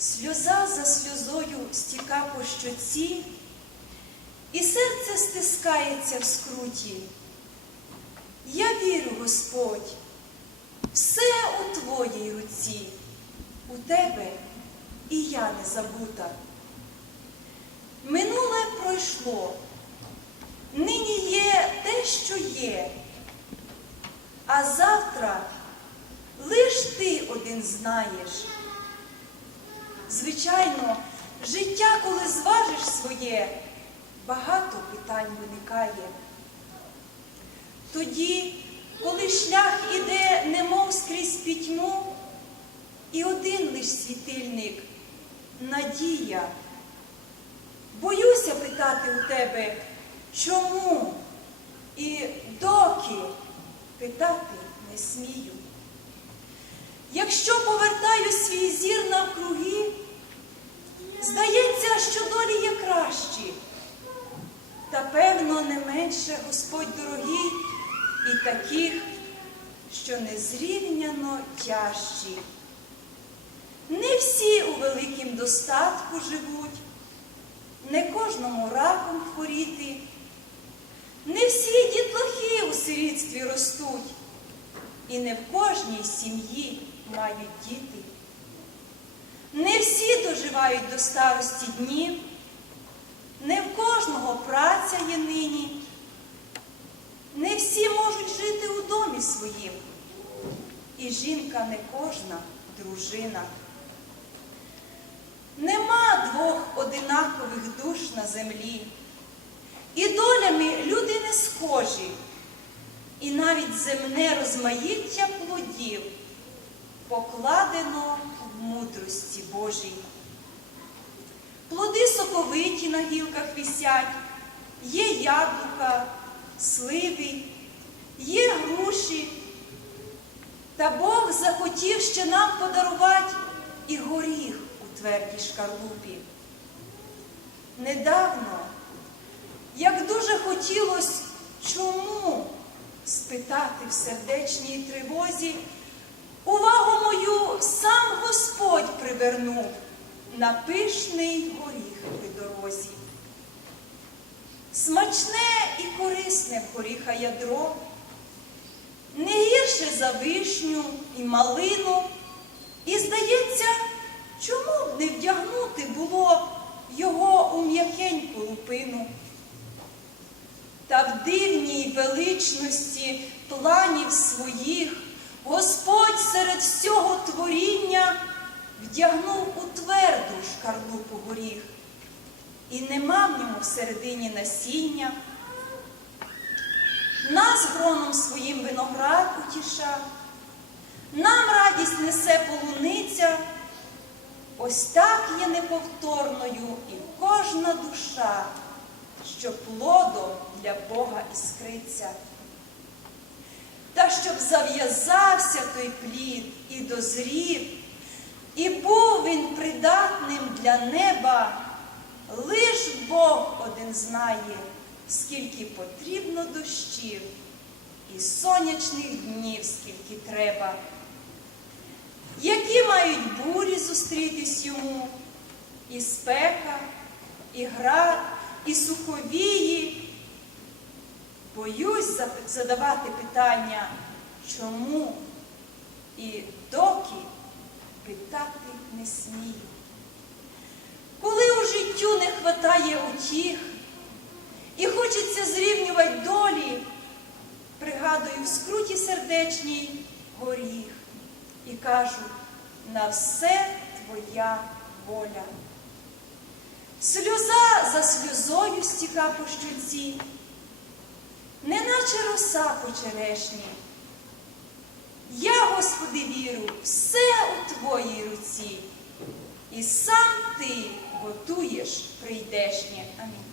Сльоза за сльозою стіка по щоці, і серце стискається в скруті. Я вірю, Господь, все у Твоїй руці, у Тебе і я не забута. Минуле пройшло, нині є те, що є, а завтра лиш ти один знаєш. Звичайно, життя, коли зважиш своє, багато питань виникає. Тоді, коли шлях іде, немов скрізь пітьму, і один лиш світильник надія. Боюся питати у тебе, чому і доки питати не смію. Якщо повертаю свій зір навкруги, здається, що долі є кращі, та певно не менше Господь дорогий і таких, що незрівняно тяжчі. Не всі у великім достатку живуть, не кожному раком хворіти, не всі дітлахи у сирітстві ростуть, і не в кожній сім'ї мають діти. Не всі доживають до старості днів, не в кожного праця є нині, не всі можуть жити у домі своїм, і жінка не кожна дружина. Нема двох одинакових душ на землі, і долями люди не схожі, і навіть земне розмаїття плодів покладено в мудрості Божій. Плоди соковиті на гілках висять, є яблука, сливи, є груші. Та Бог захотів ще нам подарувати і горіх у твердій шкарлупі. Недавно, як дуже хотілося, чому спитати в сердечній тривозі, увагу мою сам Господь привернув на пишний горіх при дорозі. Смачне і корисне в горіха ядро, не гірше за вишню і малину, і, здається, чому б не вдягнути було його у м'якеньку лупину. Та в дивній величності планів своїх Господь серед всього творіння вдягнув у тверду шкарлупу горіх, і нема в ньому всередині насіння. Нас гроном своїм виноград утіша, нам радість несе полуниця, ось так є неповторною і кожна душа, що плодом для Бога іскриться. Та щоб зав'язався той плід і дозрів, і був він придатним для неба, лиш Бог один знає, скільки потрібно дощів, і сонячних днів, скільки треба. Які мають бурі зустрітись йому, і спека, і град, і суховії. Боюсь задавати питання, чому і доки питати не смію. Коли у життю не хватає утіх і хочеться зрівнювати долі, пригадую в скруті сердечній горіх і кажу, на все твоя воля. Сльоза за сльозою стіка по щуці, неначе роса по черешні. Я, Господи, віру, все у Твоїй руці, і сам Ти готуєш прийдешнє. Амінь.